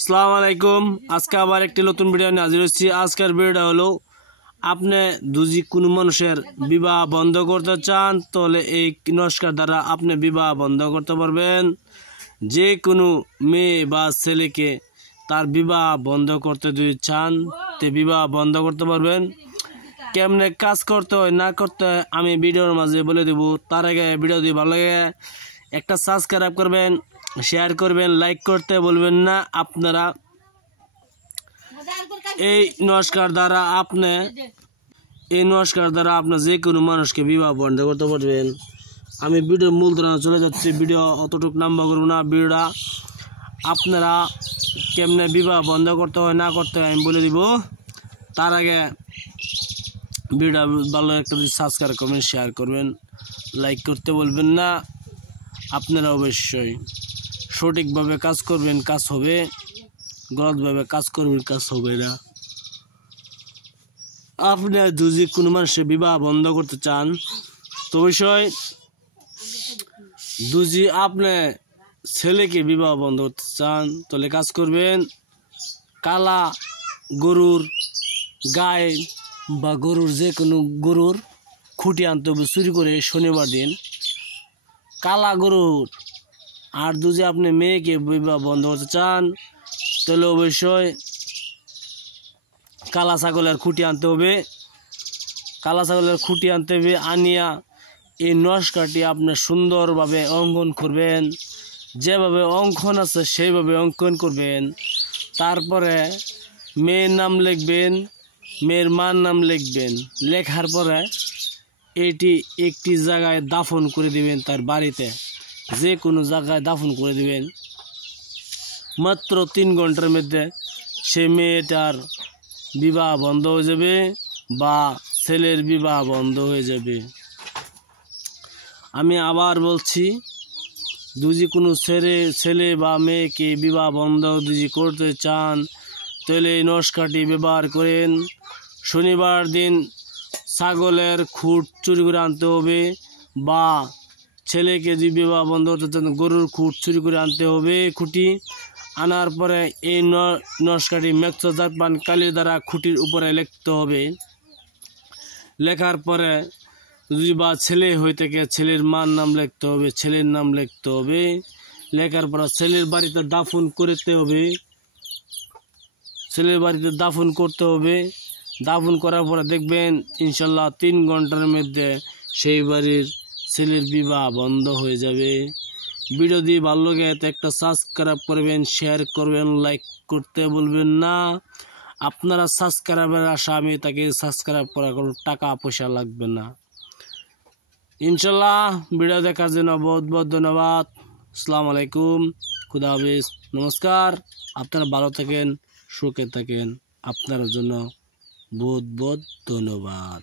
আসসালামু আলাইকুম। আজকে আবার একটি নতুন ভিডিও নিয়ে হাজির হচ্ছি। আজকের ভিডিওটা হলো, আপনি যদি কোনো মানুষের বিবাহ বন্ধ করতে চান তাহলে এই নস্কার দ্বারা আপনি বিবাহ বন্ধ করতে পারবেন। যে কোনো মেয়ে বা ছেলেকে তার বিবাহ বন্ধ করতে যদি চান তে বিবাহ বন্ধ করতে পারবেন। কেমনে কাজ করতে হয় না করতে হয় আমি ভিডিওর মাঝে বলে দেব। তার আগে ভিডিও দিয়ে ভালো লাগে একটা সাবস্ক্রাইব করবেন, শেয়ার করবেন, লাইক করতে বলবেন না। আপনারা এই নমস্কার দ্বারা আপনি যে কোনো মানুষকে বিবাহ বন্ধ করতে পারবেন। আমি ভিডিও মূল ধারণা চলে যাচ্ছি, ভিডিও অতটুকু লম্বা করবো না। ভিডিওটা আপনারা কেমনে বিবাহ বন্ধ করতে হয় না করতে হয় আমি বলে দিব। তার আগে ভিডিও ভালো একটা সাবস্ক্রাইব করবেন, শেয়ার করবেন, লাইক করতে বলবেন না। আপনারা অবশ্যই সঠিকভাবে কাজ করবেন, কাজ হবে। গলতভাবে কাজ করবেন, কাজ হবে না। আপনি যদি কোনো মানুষের বিবাহ বন্ধ করতে চান তো অবশ্যই যদি আপনি ছেলেকে বিবাহ বন্ধ করতে চান তাহলে কাজ করবেন, কালা গরুর গায়ে বা গরুর যে কোনো গরুর খুঁটি আনতে হবে চুরি করে শনিবার দিন, কালা গরুর। আর যদি আপনি মেয়েকে বিবাহ বন্ধ করতে চান তাহলে অবশ্যই কালা ছাগলের খুঁটি আনতে হবে। কালা ছাগলের খুঁটি আনতে হবে, আনিয়া এই নস্কারটি আপনি সুন্দরভাবে অঙ্কন করবেন। যেভাবে অঙ্কন আছে সেইভাবে অঙ্কন করবেন। তারপরে মেয়ের নাম লিখবেন, মেয়ের মার নাম লিখবেন। লেখার পরে এটি একটি জায়গায় দাফন করে দিবেন, তার বাড়িতে যে কোনো জায়গায় দাফন করে দিবেন। মাত্র 3 ঘন্টার মধ্যে সে মেয়েটার বিবাহ বন্ধ হয়ে যাবে বা ছেলের বিবাহ বন্ধ হয়ে যাবে। আমি আবার বলছি, যদি কোনো ছেলে বা মেয়েকে বিবাহ বন্ধ যদি করতে চান তাহলে এই নস্কারটি ব্যবহার করেন। শনিবার দিন ছাগলের খুঁট চুরি করে আনতে হবে, বা ছেলেকে যদি বিবাহ বন্ধ করতে চান গরুর খুঁট চুরি করে আনতে হবে। খুঁটি আনার পরে এই নস্কারটি মেক্সোজাপান কালির দ্বারা খুঁটির উপরে লিখতে হবে। লেখার পরে যদি বা ছেলে হয়ে থাকে ছেলের মার নাম লিখতে হবে, ছেলের নাম লিখতে হবে। লেখার পরে ছেলের বাড়িতে দাফন করতে হবে, ছেলের বাড়িতে দাফন করতে হবে। দাফন করার পরে দেখবেন ইনশাল্লাহ 3 ঘন্টার মধ্যে সেই বাড়ির ছেলের বিবাহ বন্ধ হয়ে যাবে। ভিডিও দিয়ে ভালো লাগে তো একটা সাবস্ক্রাইব করবেন, শেয়ার করবেন, লাইক করতে বলবেন না। আপনারা সাবস্ক্রাইবের আশা, আমি তাকে সাবস্ক্রাইব করার কোনো টাকা পয়সা লাগবে না। ইনশাল্লাহ ভিডিও দেখার জন্য বহুত বহুত ধন্যবাদ। আসসালামু আলাইকুম, খুদা হাফেজ, নমস্কার। আপনারা ভালো থাকেন, সুখে থাকেন। আপনার জন্য বহুত বহুত ধন্যবাদ।